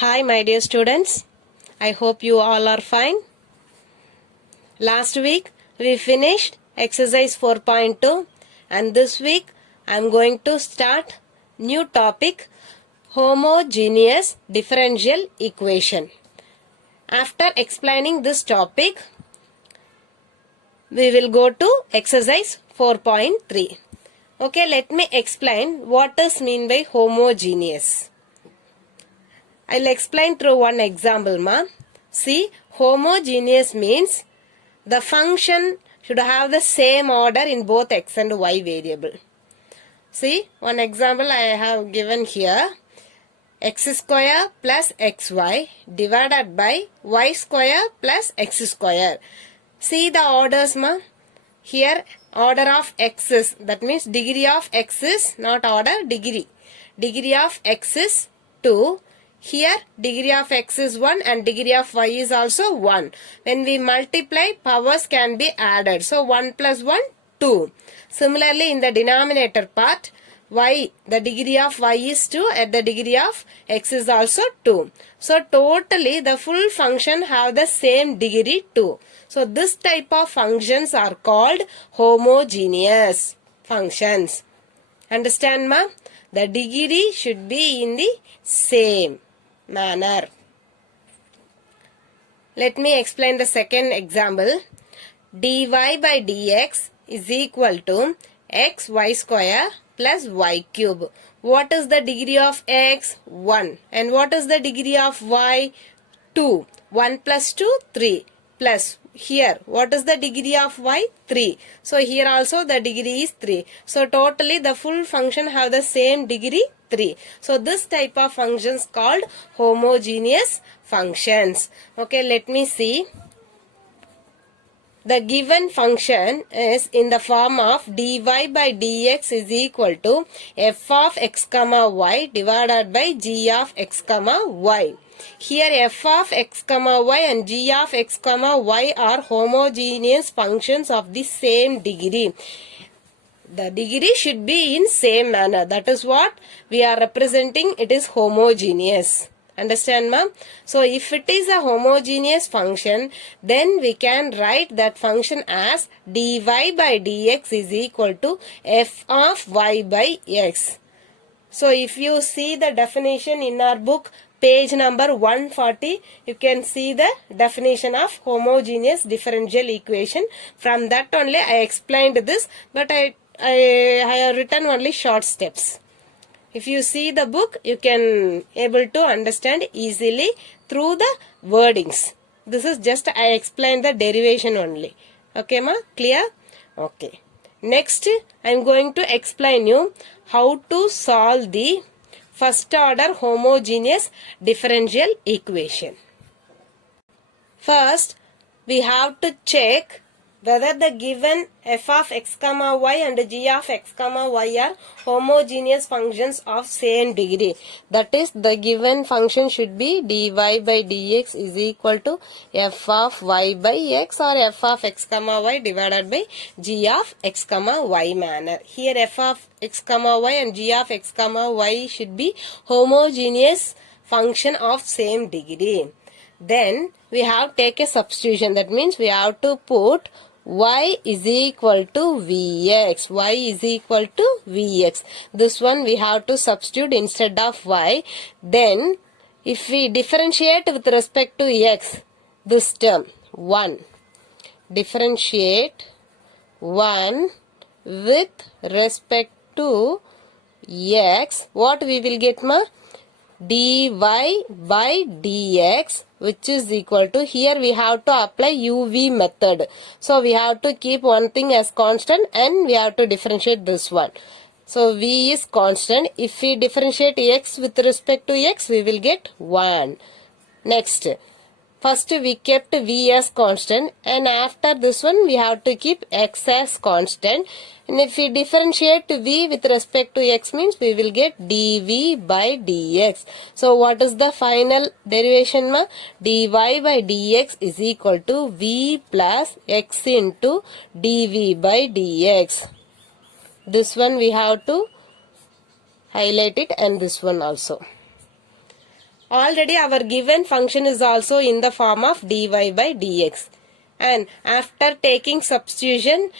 Hi my dear students, I hope you all are fine. Last week we finished exercise 4.2 and this week I am going to start new topic, homogeneous differential equation. After explaining this topic, we will go to exercise 4.3. Okay, let me explain what is mean by homogeneous. I'll explain through one example, ma. See, homogeneous means the function should have the same order in both x and y variable. See, one example I have given here. X square plus xy divided by y square plus x square. See the orders, ma. Here, order of x is, that means degree of x is not order, degree. Degree of x is 2. Here, degree of x is 1 and degree of y is also 1. When we multiply, powers can be added. So, 1 plus 1, 2. Similarly, in the denominator part, y, the degree of y is 2 and the degree of x is also 2. So, totally the full function have the same degree 2. So, this type of functions are called homogeneous functions. Understand, ma? The degree should be in the same manner. Let me explain the second example. dy by dx is equal to x y square plus y cube. What is the degree of x? 1. And what is the degree of y? 2. 1 plus 2, 3. Plus here, what is the degree of y? 3. So here also the degree is 3. So totally the full function have the same degree 3. So this type of functions called homogeneous functions. Okay, let me see. The given function is in the form of dy by dx is equal to f of x comma y divided by g of x comma y. Here f of x comma y and g of x comma y are homogeneous functions of the same degree. The degree should be in same manner. That is what we are representing. It is homogeneous. Understand, ma'am? So, if it is a homogeneous function, then we can write that function as dy by dx is equal to f of y by x. So, if you see the definition in our book, page number 140, you can see the definition of homogeneous differential equation. From that only I explained this, but I have written only short steps. If you see the book, you can able to understand easily through the wordings. This is just I explained the derivation only. Okay, ma? Clear? Okay. Next, I am going to explain you how to solve the first order homogeneous differential equation. First, we have to check whether the given f of x comma y and g of x comma y are homogeneous functions of same degree. That is, the given function should be dy by dx is equal to f of y by x or f of x comma y divided by g of x comma y manner. Here f of x comma y and g of x comma y should be homogeneous function of same degree. Then we have to take a substitution. That means we have to put y is equal to vx. Y is equal to vx. This one we have to substitute instead of y. Then if we differentiate with respect to x, this term 1. Differentiate 1 with respect to x. What we will get, ma? Dy by dx, which is equal to, here we have to apply UV method. So we have to keep one thing as constant and we have to differentiate this one. So v is constant. If we differentiate x with respect to x, we will get 1. Next, first we kept v as constant and after this one we have to keep x as constant. And if we differentiate v with respect to x means we will get dv by dx. So what is the final derivation, ma? Dy by dx is equal to v plus x into dv by dx. This one we have to highlight it and this one also. Already our given function is also in the form of dy by dx. And after taking substitution,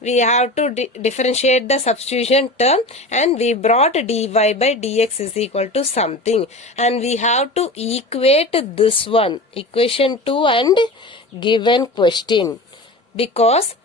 we have to differentiate the substitution term, and we brought dy by dx is equal to something. And we have to equate this one, equation 2 and given question. Because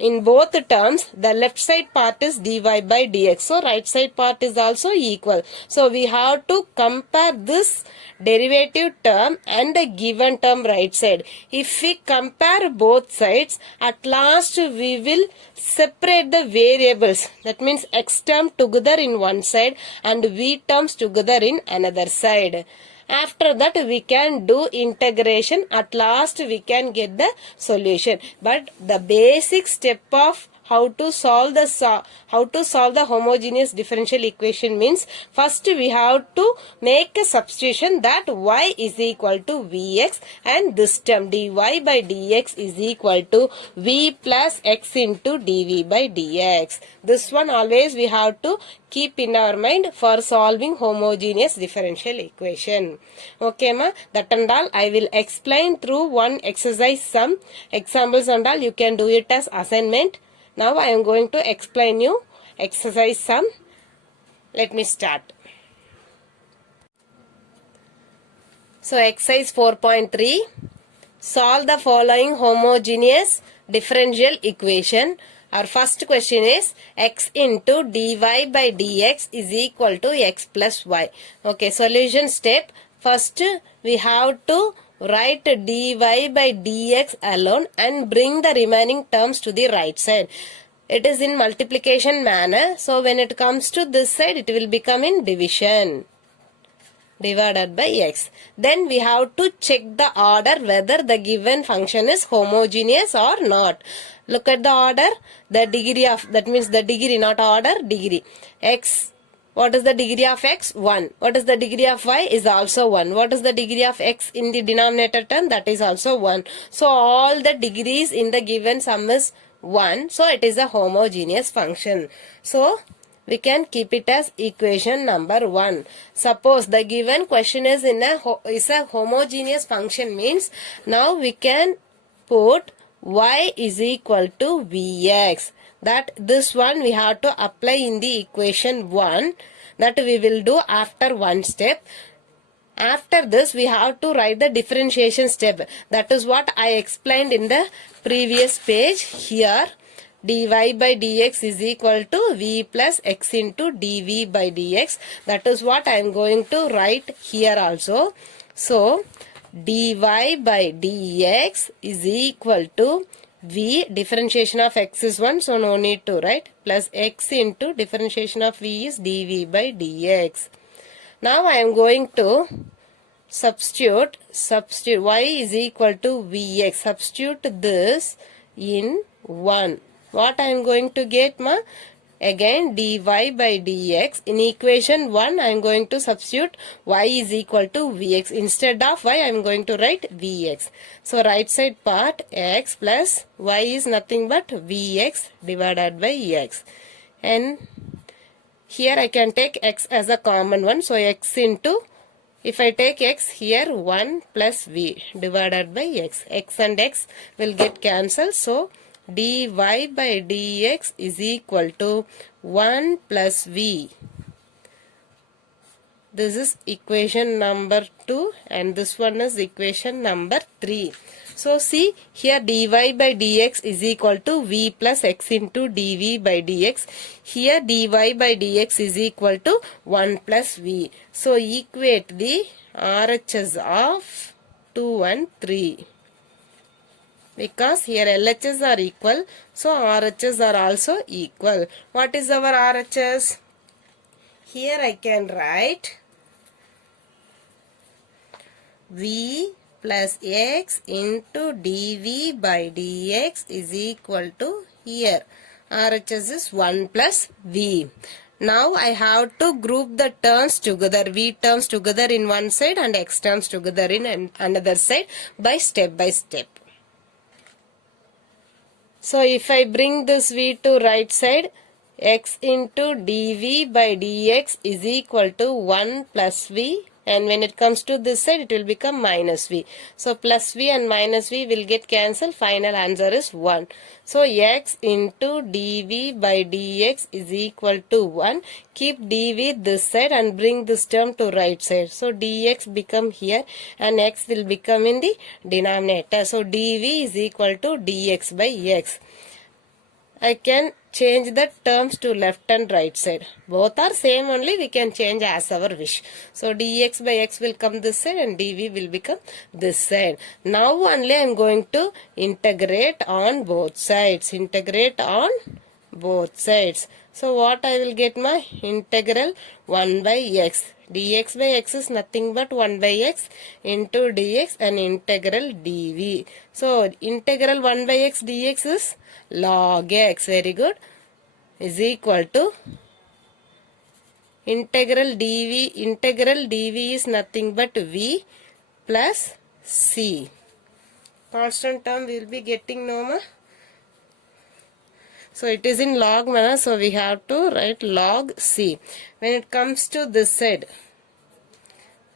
in both terms, the left side part is dy by dx. So, right side part is also equal. So, we have to compare this derivative term and the given term right side. If we compare both sides, at last we will separate the variables. That means x term together in one side and v terms together in another side. After that we can do integration. At last we can get the solution. But the basic step of how to solve the homogeneous differential equation means, first we have to make a substitution that y is equal to vx and this term dy by dx is equal to v plus x into dv by dx. This one always we have to keep in our mind for solving homogeneous differential equation. Okay ma, that and all I will explain through one exercise sum, examples and all you can do it as assignment. Now I am going to explain you exercise sum. Let me start. So exercise 4.3, solve the following homogeneous differential equation. Our first question is x into dy by dx is equal to x plus y. Okay, solution step. First we have to write dy by dx alone and bring the remaining terms to the right side. It is in multiplication manner. So when it comes to this side, it will become in division. Divided by x. Then we have to check the order whether the given function is homogeneous or not. Look at the order. The degree of, that means the degree, not order, degree. X. What is the degree of x? 1. What is the degree of y? Is also 1. What is the degree of x in the denominator term? That is also 1. So all the degrees in the given sum is 1. So it is a homogeneous function. So we can keep it as equation number 1. Suppose the given question is a homogeneous function means, now we can put y is equal to vx. That this one we have to apply in the equation 1. That we will do after one step. After this we have to write the differentiation step. That is what I explained in the previous page. Here dy by dx is equal to v plus x into dv by dx. That is what I am going to write here also. So dy by dx is equal to v, differentiation of x is 1, so no need to write, plus x into differentiation of v is dv by dx. Now I am going to substitute y is equal to vx. Substitute this in 1. What I am going to get ma? Again dy by dx. In equation 1 I am going to substitute y is equal to vx. Instead of y I am going to write vx. So right side part x plus y is nothing but vx divided by x. And here I can take x as a common one. So x into, if I take x here, 1 plus v divided by x. X and x will get cancelled. So dy by dx is equal to 1 plus v. This is equation number 2 and this one is equation number 3. So see here dy by dx is equal to v plus x into dv by dx. Here dy by dx is equal to 1 plus v. So equate the RHS of 2 and 3. Because here LHS are equal, so RHS are also equal. What is our RHS? Here I can write v plus x into dv by dx is equal to, here RHS is 1 plus v. Now I have to group the terms together, v terms together in one side and x terms together in another side by step. So if I bring this v to right side, x into dv by dx is equal to 1 plus v and when it comes to this side it will become minus v. So plus v and minus v will get cancelled. Final answer is 1. So x into dv by dx is equal to 1. Keep dv this side and bring this term to right side. So dx become here and x will become in the denominator. So dv is equal to dx by x. I can change the terms to left and right side. Both are same only, we can change as our wish. So dx by x will come this side and dv will become this side. Now only I am going to integrate on both sides. Integrate on both sides. So what I will get, my integral 1 by x. Dx by x is nothing but 1 by x into dx and integral dv. So integral 1 by x dx is log x. Very good. Is equal to integral dv. Integral dv is nothing but v plus c. Constant term we will be getting, no ma? So it is in log manner, so we have to write log c. When it comes to this side,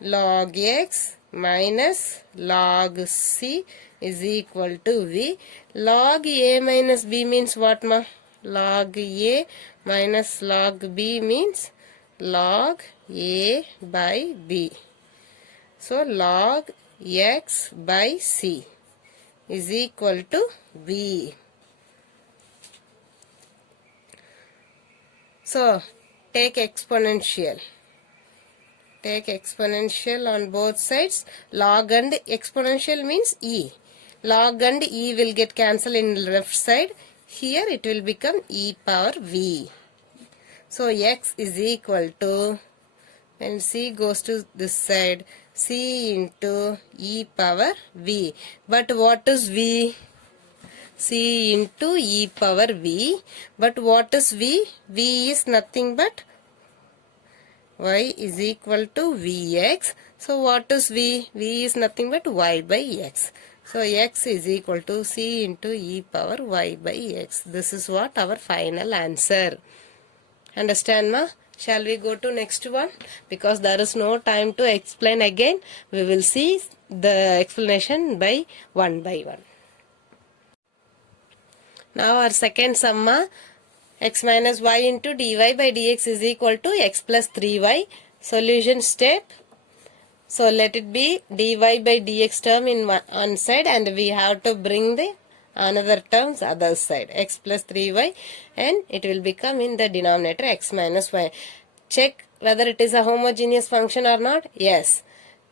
log x minus log c is equal to v. Log a minus b means what, ma? Log a minus log b means log a by b. So log x by c is equal to v. So take exponential. Take exponential on both sides. Log and exponential means e. Log and e will get cancelled in the left side. Here it will become e power v. So x is equal to, when c goes to this side, c into e power v. But what is v? C into e power v. But what is v? V is nothing but y is equal to vx. So what is v? V is nothing but y by x. So x is equal to c into e power y by x. This is what our final answer. Understand, ma? Shall we go to next one? Because there is no time to explain again. We will see the explanation by one. Now our second sum, x minus y into dy by dx is equal to x plus 3y. Solution step. So let it be dy by dx term in one side and we have to bring the another terms other side, x plus 3y, and it will become in the denominator x minus y. Check whether it is a homogeneous function or not. Yes.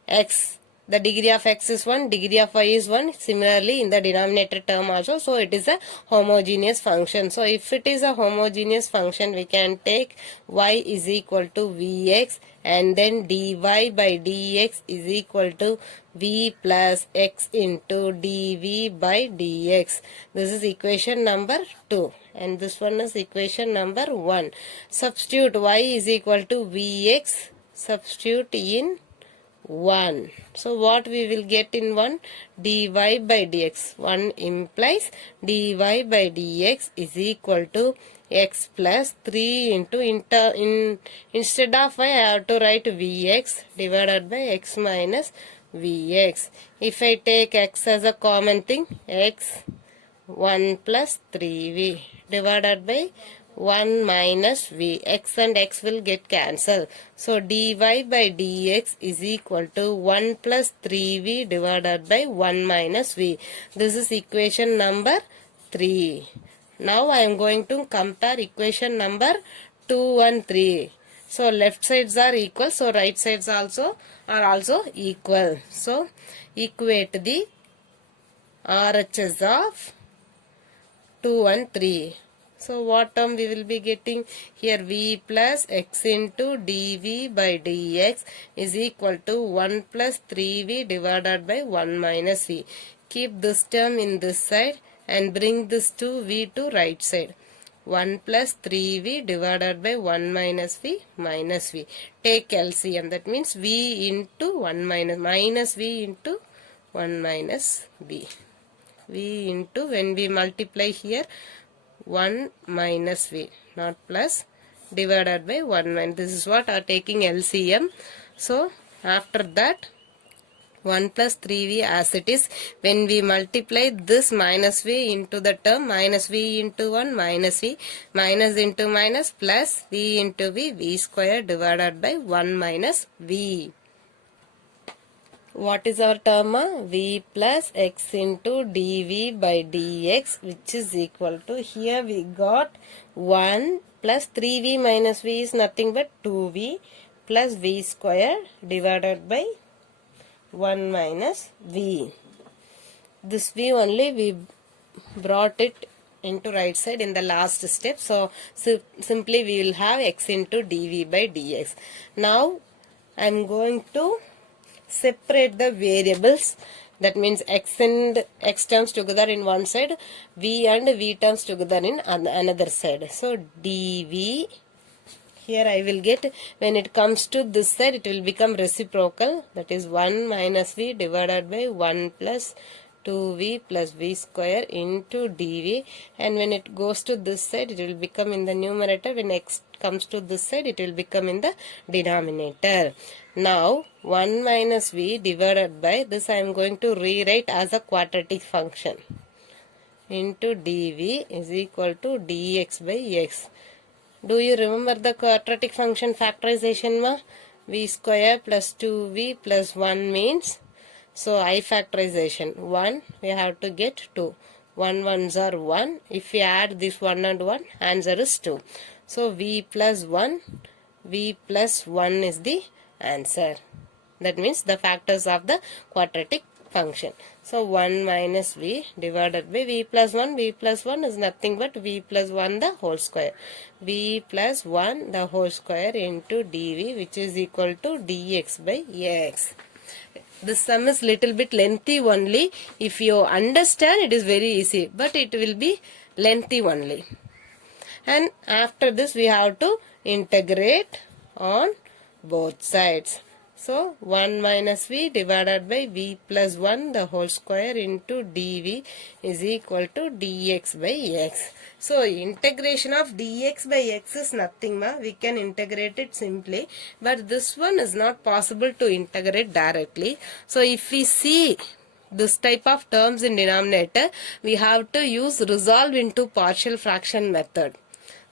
X, the degree of x is 1, degree of y is 1. Similarly in the denominator term also. So it is a homogeneous function. So if it is a homogeneous function, we can take y is equal to vx and then dy by dx is equal to v plus x into dv by dx. This is equation number 2 and this one is equation number 1. Substitute y is equal to vx, substitute in 1. So what we will get in 1? Dy by dx. 1 implies dy by dx is equal to x plus 3 into instead of y I have to write vx divided by x minus vx. If I take x as a common thing, x 1 plus 3v divided by 1 minus v. X and x will get cancelled. So dy by dx is equal to 1 plus 3v divided by 1 minus v. This is equation number 3. Now I am going to compare equation number 2 and 3. So left sides are equal. So right sides also are also equal. So equate the RHS of 2 and 3. So what term we will be getting here? V plus x into dv by dx is equal to 1 plus 3v divided by 1 minus v. Keep this term in this side and bring this to v to right side. 1 plus 3v divided by 1 minus v minus v. Take LCM, that means v into 1 minus v into 1 minus v. V into, when we multiply here, 1 minus v, not plus, divided by 1 minus. This is what are taking LCM. So After that 1 plus 3v as it is. When we multiply this minus v into the term minus v into 1 minus v, minus into minus plus v into v square divided by 1 minus v. What is our term? V plus x into dv by dx, which is equal to, here we got 1 plus 3v minus v is nothing but 2v plus v square divided by 1 minus v. This v only we brought it into right side in the last step. So simply we will have x into dv by dx. Now I am going to separate the variables. That means x and x terms together in one side, v and v terms together in another side. So dv, here I will get, when it comes to this side it will become reciprocal, that is 1 minus v divided by 1 plus 2v plus v square into dv, and when it goes to this side it will become in the numerator, when x comes to this side it will become in the denominator. Now 1 minus v divided by this I am going to rewrite as a quadratic function into dv is equal to dx by x. Do you remember the quadratic function factorization? V square plus 2v plus 1 means, so I factorization 1, we have to get 2. 1 ones are 1. If we add this 1 and 1, answer is 2. So v plus 1 is the answer. That means the factors of the quadratic function. So 1 minus v divided by v plus 1 is nothing but v plus 1 the whole square. V plus 1 the whole square into dv, which is equal to dx by x. This sum is little bit lengthy only. If you understand, it is very easy, but it will be lengthy only. And after this we have to integrate on both sides. So 1 minus v divided by v plus 1 the whole square into dv is equal to dx by x. So integration of dx by x is nothing, we can integrate it simply, but this one is not possible to integrate directly. So if we see this type of terms in denominator, we have to use resolve into partial fraction method.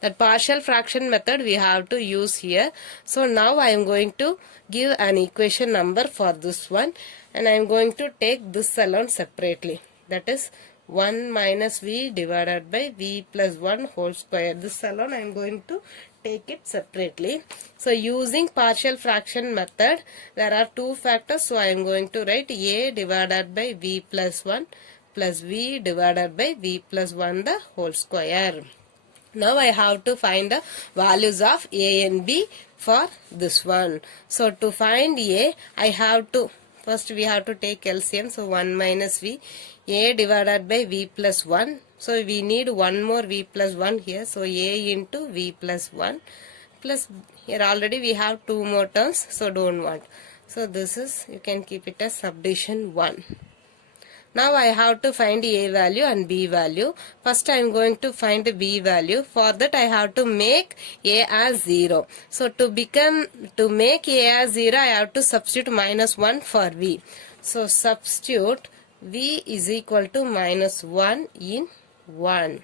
That partial fraction method we have to use here. So now I am going to give an equation number for this one, and I am going to take this alone separately. That is 1 minus v divided by v plus 1 whole square. This alone I am going to take it separately. So using partial fraction method, there are two factors. So I am going to write a divided by v plus 1 plus v divided by v plus 1 the whole square. Now I have to find the values of a and b for this one. So to find a, I have to, first we have to take LCM. So 1 minus v, a divided by v plus 1. So we need one more v plus 1 here. So a into v plus 1 plus, here already we have two more terms, so don't want. So this is, you can keep it as subdivision 1. Now I have to find a value and b value. First I am going to find b value. For that I have to make a as 0. So to make a as 0, I have to substitute minus 1 for v. So substitute v is equal to minus 1 in 1.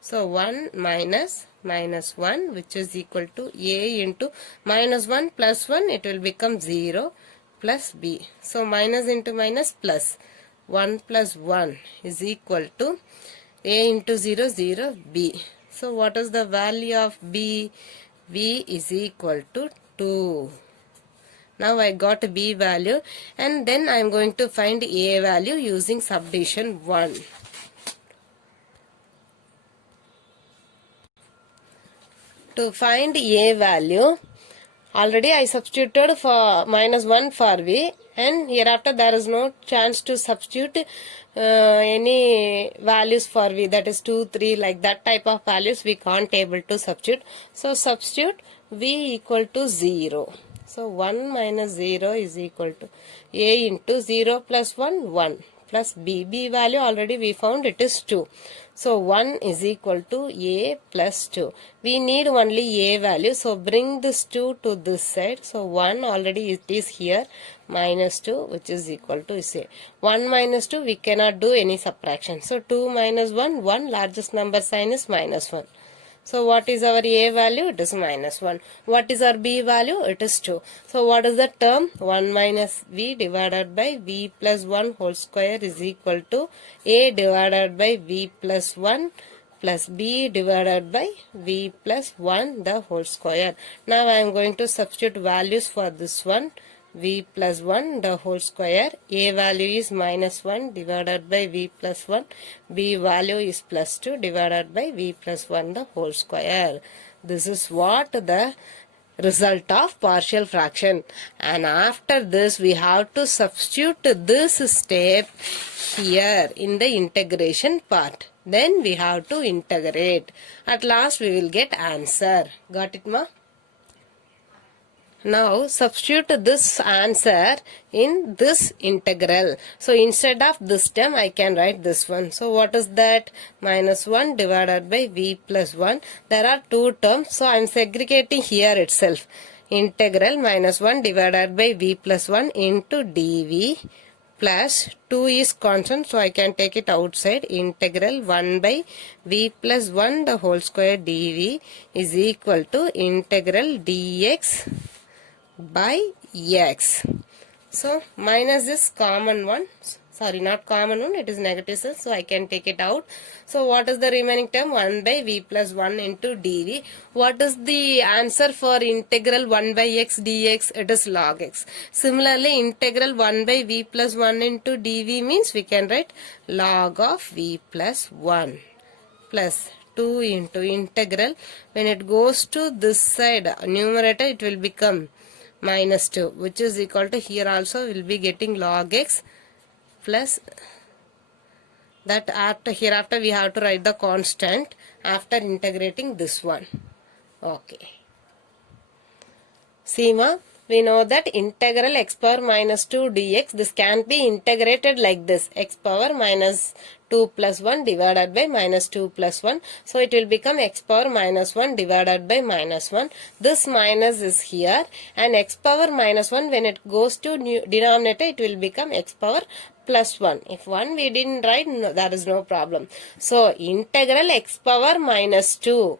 So 1 minus 1, which is equal to a into minus 1 plus 1, it will become 0 plus b. So minus into minus plus. 1 plus 1 is equal to a into 0, 0, b. So what is the value of b? b is equal to 2. Now I got b value, and then I am going to find a value using subdivision 1. To find a value, already I substituted for minus 1 for v, and hereafter there is no chance to substitute any values for v, that is 2, 3, like that type of values we can't able to substitute. So substitute v equal to 0. So 1 minus 0 is equal to a into 0 plus 1, 1 plus b. B value already we found, it is 2. So 1 is equal to a plus 2. We need only a value. So bring this 2 to this side. So 1 already it is here, minus 2, which is equal to say 1 minus 2. We cannot do any subtraction. So 2 minus 1, 1, largest number sign is minus 1. So what is our a value? It is minus 1. What is our b value? It is 2. So what is the term? 1 minus v divided by v plus 1 whole square is equal to a divided by v plus 1 plus b divided by v plus 1 the whole square. Now I am going to substitute values for this one. V plus 1 the whole square. A value is minus 1 divided by v plus 1. B value is plus 2 divided by v plus 1 the whole square. This is what the result of partial fraction. And after this we have to substitute this step here in the integration part. Then we have to integrate. At last we will get answer. Got it, ma? Now substitute this answer in this integral. So instead of this term I can write this one. So what is that? Minus 1 divided by v plus 1. There are two terms. So I am segregating here itself. Integral minus 1 divided by v plus 1 into dv plus 2 is constant. So I can take it outside. Integral 1 by v plus 1 the whole square dv is equal to integral dx by x. So minus this common one, sorry, not common one, it is negative sign, so I can take it out. So what is the remaining term? 1 by v plus 1 into dv. What is the answer for integral 1 by x dx? It is log x. Similarly, integral 1 by v plus 1 into dv means we can write log of v plus 1 plus 2 into integral. When it goes to this side, numerator, it will become minus 2, which is equal to, here also will be getting log x plus that. After hereafter we have to write the constant after integrating this one. Okay. See, ma, we know that integral x power minus 2 dx, this can be integrated like this, x power minus 2 plus 1 divided by minus 2 plus 1. So it will become x power minus 1 divided by minus 1. This minus is here, and x power minus 1, when it goes to denominator, it will become x power plus 1. If 1 we didn't write, no, there is no problem. So integral x power minus 2.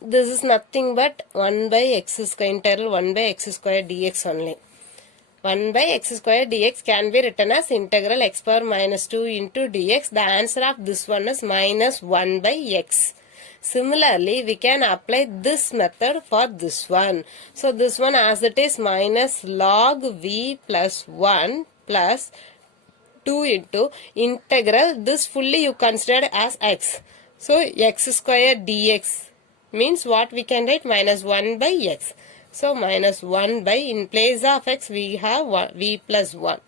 This is nothing but 1 by x square, integral 1 by x square dx only. 1 by x square dx can be written as integral x power minus 2 into dx. The answer of this one is minus 1 by x. Similarly, we can apply this method for this one. So this one, as it is, minus log v plus 1 plus 2 into integral, this fully you consider as x. So x square dx means what we can write? Minus 1 by x. So minus 1 by, in place of x we have v plus 1,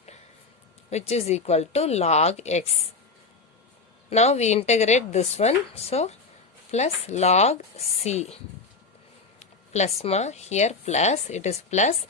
which is equal to log x. Now we integrate this one. So plus log c. Plus, ma, here plus, it is plus,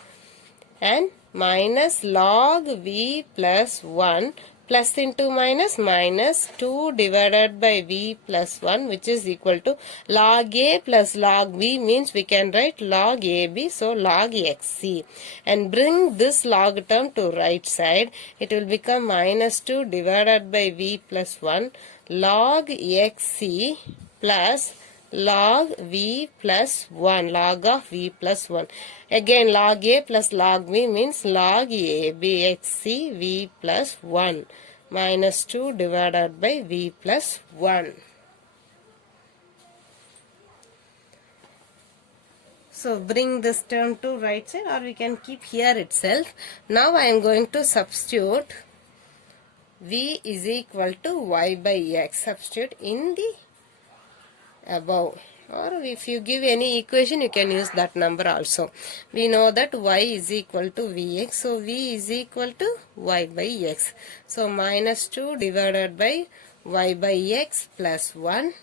and minus log v plus 1 plus into minus, minus 2 divided by v plus 1, which is equal to log a plus log v, means we can write log ab, so log xc. And bring this log term to right side, it will become minus 2 divided by v plus 1 log xc plus log v plus 1, log of v plus 1. Again log a plus log v means log a b xc v plus 1 minus 2 divided by v plus 1. So bring this term to right side, or we can keep here itself. Now I am going to substitute v is equal to y by x. Substitute in the above, or if you give any equation you can use that number also. We know that y is equal to vx, so v is equal to y by x. So minus 2 divided by y by x plus 1,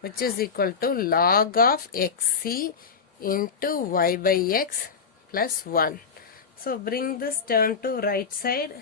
which is equal to log of xc into y by x plus 1. So bring this term to right side.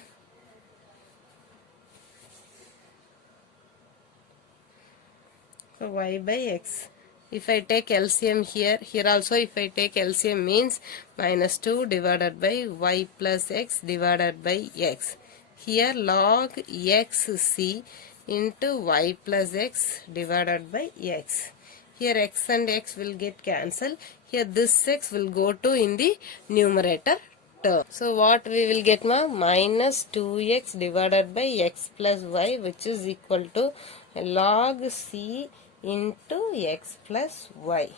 So y by x. If I take LCM here also if I take LCM means minus 2 divided by y plus x divided by x. Here log xc into y plus x divided by x. Here x and x will get cancelled. Here this x will go to in the numerator term. So what we will get now? Minus 2x divided by x plus y, which is equal to log c into x plus y.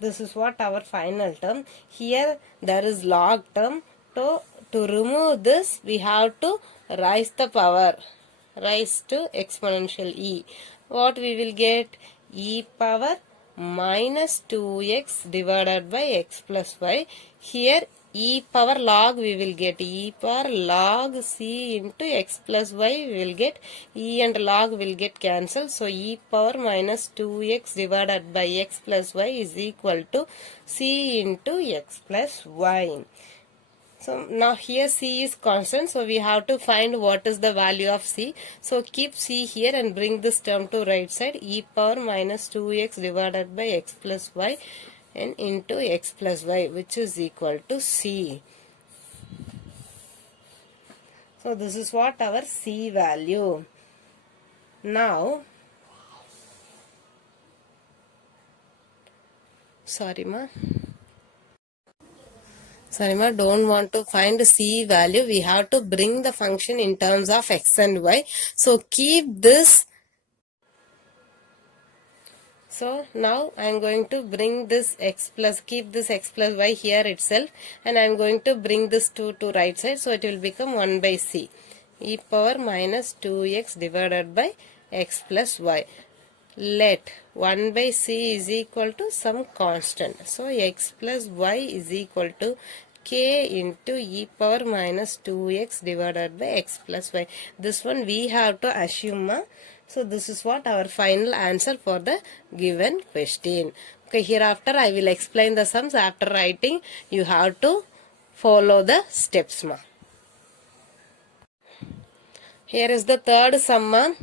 This is what our final term. Here there is log term. To remove this, we have to raise the power, raise to exponential e. What we will get? E power minus 2x divided by x plus y. Here e power log we will get e power log c into x plus y we will get. E and log will get cancelled. So e power minus 2x divided by x plus y is equal to c into x plus y. So now here c is constant, so we have to find what is the value of c. So keep c here and bring this term to right side. E power minus 2x divided by x plus y and into x plus y, which is equal to c. So this is what our c value. Now, sorry ma, don't want to find c value. We have to bring the function in terms of x and y. So keep this. So now I am going to bring this x plus, keep this x plus y here itself, and I am going to bring this 2 to right side. So it will become 1 by c. E power minus 2x divided by x plus y. Let 1 by c is equal to some constant. So x plus y is equal to k into e power minus 2x divided by x plus y. This one we have to assume. So this is what our final answer for the given question. Okay, hereafter I will explain the sums. After writing, you have to follow the steps. Here is the third sum.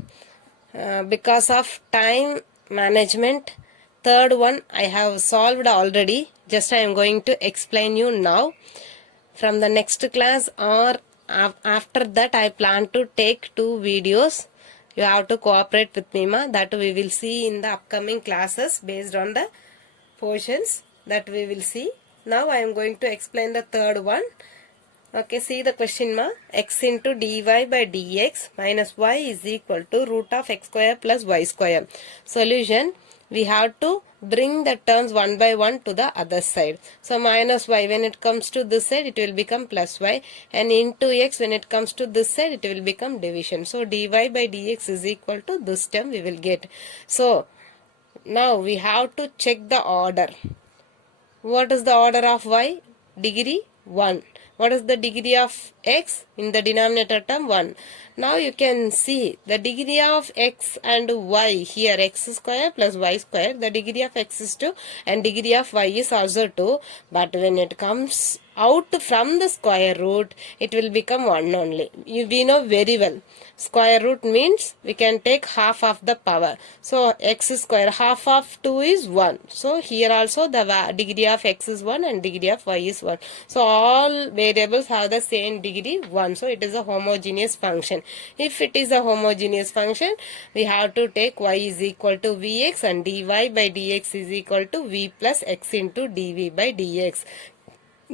Because of time management, third one I have solved already. Just I am going to explain you now. From the next class or after that I plan to take 2 videos. You have to cooperate with me, ma. That we will see in the upcoming classes based on the portions that we will see. Now I am going to explain the third one. Okay, see the question, ma. X into dy by dx minus y is equal to root of x square plus y square. Solution. We have to bring the terms one by one to the other side. So minus y, when it comes to this side, it will become plus y. And into x, when it comes to this side, it will become division. So dy by dx is equal to this term we will get. So now we have to check the order. What is the order of y? Degree 1. What is the degree of x? In the denominator term 1. Now you can see the degree of x and y here, x square plus y square. The degree of x is 2 and degree of y is also 2. But when it comes out from the square root, it will become 1 only. We know very well. Square root means we can take half of the power. So x square, half of 2 is 1. So here also the degree of x is 1 and degree of y is 1. So all variables have the same degree 1. So it is a homogeneous function. If it is a homogeneous function, we have to take y is equal to vx and dy by dx is equal to v plus x into dv by dx.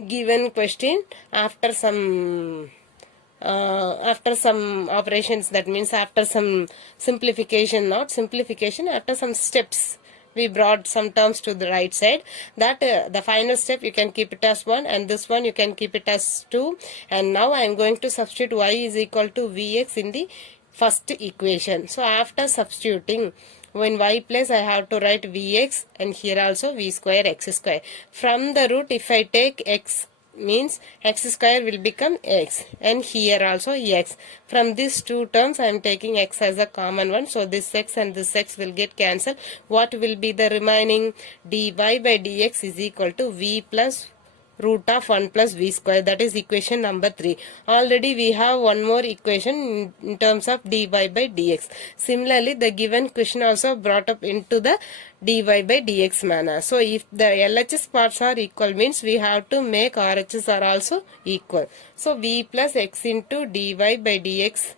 Given question, after some operations, that means after some simplification, not simplification, after some steps, we brought some terms to the right side. That the final step you can keep it as 1 and this one you can keep it as 2. And now I am going to substitute y is equal to vx in the first equation. So after substituting, when y place I have to write vx and here also v square x square. From the root if I take x means x square will become x and here also x. From these two terms I am taking x as a common one. So this x and this x will get cancelled. What will be the remaining? Dy by dx is equal to v plus root of 1 plus v square. That is equation number 3. Already we have one more equation in terms of dy by dx. Similarly, the given question also brought up into the dy by dx manner. So if the LHS parts are equal means we have to make RHS are also equal. So v plus x into dy by dx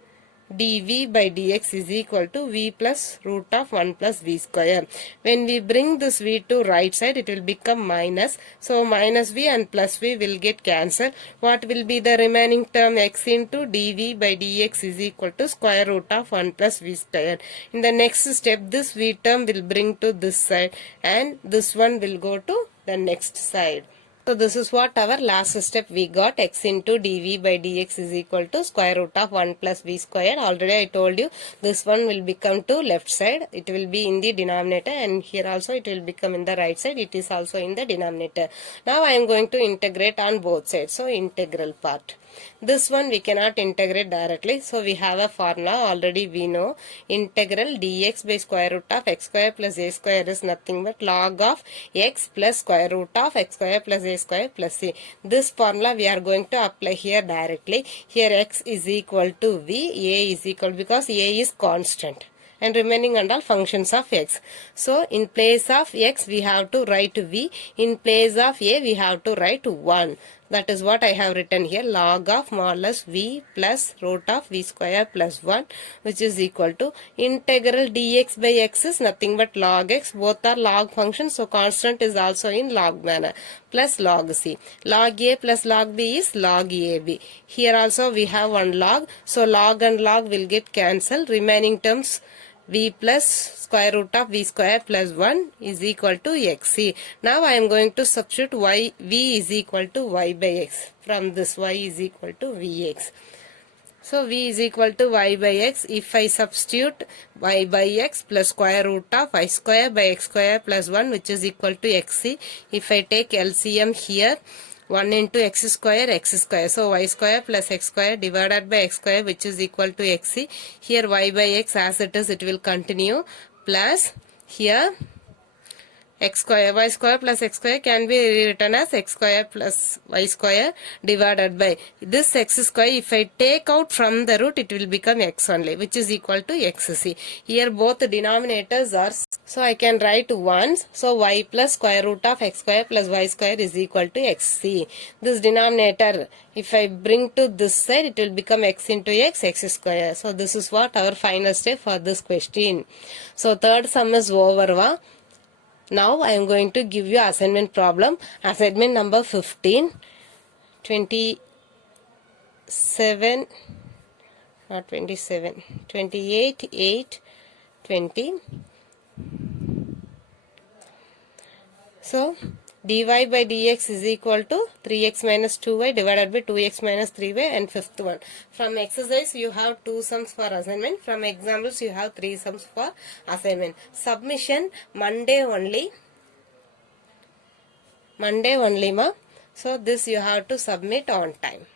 dv by dx is equal to v plus root of 1 plus v square. When we bring this v to right side, it will become minus. So minus v and plus v will get cancelled. What will be the remaining term? X into dv by dx is equal to square root of 1 plus v square. In the next step, this v term will bring to this side and this one will go to the next side. So this is what our last step we got. X into dv by dx is equal to square root of 1 plus v square. Already I told you this one will become to left side. It will be in the denominator, and here also it will become in the right side. It is also in the denominator. Now I am going to integrate on both sides. So integral part. This one we cannot integrate directly. So we have a formula already we know. Integral dx by square root of x square plus a square is nothing but log of x plus square root of x square plus a square plus c. This formula we are going to apply here directly. Here x is equal to v, a is equal because a is constant and remaining and all functions of x. So in place of x we have to write v, in place of a we have to write 1. That is what I have written here, log of modulus v plus root of v square plus 1, which is equal to integral dx by x is nothing but log x. Both are log functions, so constant is also in log manner, plus log c. Log a plus log b is log ab. Here also we have one log, so log and log will get cancelled. Remaining terms v plus square root of v square plus 1 is equal to xc. Now I am going to substitute v is equal to y by x. From this y is equal to vx. So v is equal to y by x. If I substitute y by x plus square root of y square by x square plus 1, which is equal to xc. If I take LCM here, 1 into x square, so y square plus x square divided by x square, which is equal to xc. Here y by x as it is, it will continue, plus here x square, y square plus x square can be rewritten as x square plus y square divided by this x square. If I take out from the root, it will become x only, which is equal to xc. Here both the denominators are, so I can write 1. So y plus square root of x square plus y square is equal to xc. This denominator, if I bring to this side, it will become x into x square. So this is what our final step for this question. So third sum is over. Now I am going to give you assignment problem. Assignment number 15, 27, not 27, 28, 8, 20. So dy by dx is equal to 3x minus 2y divided by 2x minus 3y, and fifth one. From exercise you have 2 sums for assignment. From examples you have 3 sums for assignment. Submission Monday only ma. So this you have to submit on time.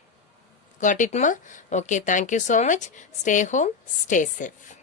Got it ma? Okay, thank you so much. Stay home, stay safe.